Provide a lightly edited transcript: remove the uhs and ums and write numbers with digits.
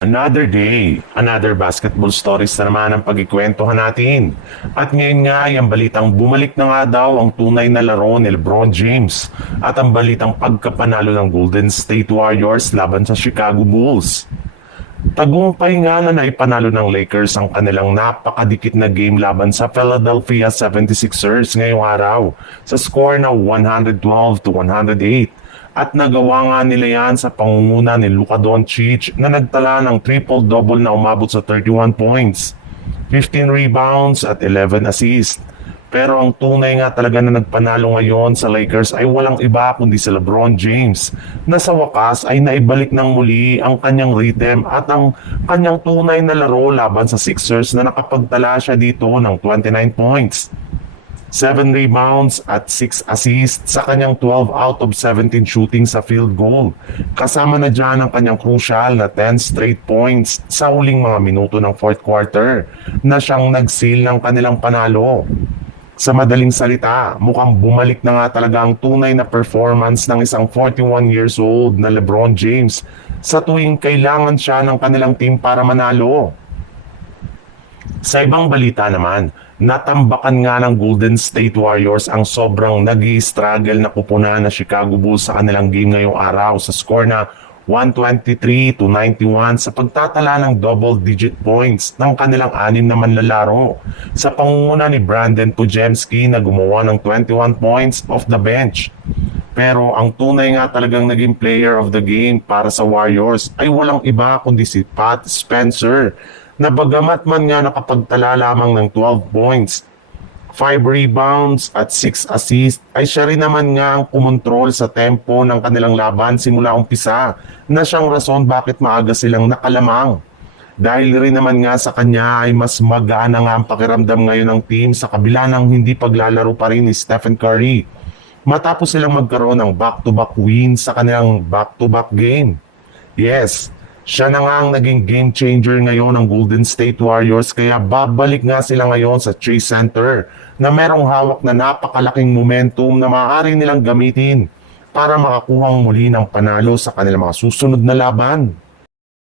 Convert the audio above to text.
Another day, another basketball stories na naman ang pagkikwentuhan natin. At ngayon nga ay ang balitang bumalik na nga daw ang tunay na laro ni LeBron James at ang balitang pagkapanalo ng Golden State Warriors laban sa Chicago Bulls. Tagumpay nga na naipanalo ng Lakers ang kanilang napakadikit na game laban sa Philadelphia 76ers ngayong araw sa score na 112-108. At nagawa nga nila yan sa pangunguna ni Luka Doncic na nagtala ng triple-double na umabot sa 31 points, 15 rebounds at 11 assists. Pero ang tunay nga talaga na nagpanalo ngayon sa Lakers ay walang iba kundi si LeBron James na sa wakas ay naibalik ng muli ang kanyang rhythm at ang kanyang tunay na laro laban sa Sixers na nakapagtala siya dito ng 29 points. 7 rebounds at 6 assists sa kanyang 12 out of 17 shooting sa field goal. Kasama na dyan ang kanyang crucial na 10 straight points sa huling mga minuto ng fourth quarter na siyang nag-seal ng kanilang panalo. Sa madaling salita, mukhang bumalik na nga talaga ang tunay na performance ng isang 41 years old na LeBron James sa tuwing kailangan siya ng kanilang team para manalo. Sa ibang balita naman, natambakan nga ng Golden State Warriors ang sobrang nag-i-struggle na kupunan na Chicago Bulls sa kanilang game ngayong araw sa score na 123-91 sa pagtatala ng double-digit points ng kanilang anim na manlalaro sa pangunguna ni Brandon Podziemski na gumawa ng 21 points off the bench. Pero ang tunay nga talagang naging player of the game para sa Warriors ay walang iba kundi si Pat Spencer na bagamat man nga nakapagtala lamang ng 12 points, 5 rebounds at 6 assists ay siya rin naman nga ang kumontrol sa tempo ng kanilang laban simula umpisa na siyang rason bakit maaga silang nakalamang. Dahil rin naman nga sa kanya ay mas magaan nga ang pakiramdam ngayon ng team sa kabila ng hindi paglalaro pa rin ni Stephen Curry matapos silang magkaroon ng back-to-back wins sa kanilang back-to-back game. Yes, siya na nga ang naging game changer ngayon ng Golden State Warriors kaya babalik nga sila ngayon sa Chase Center na merong hawak na napakalaking momentum na maaari nilang gamitin para makakuhang muli ng panalo sa kanilang mga susunod na laban.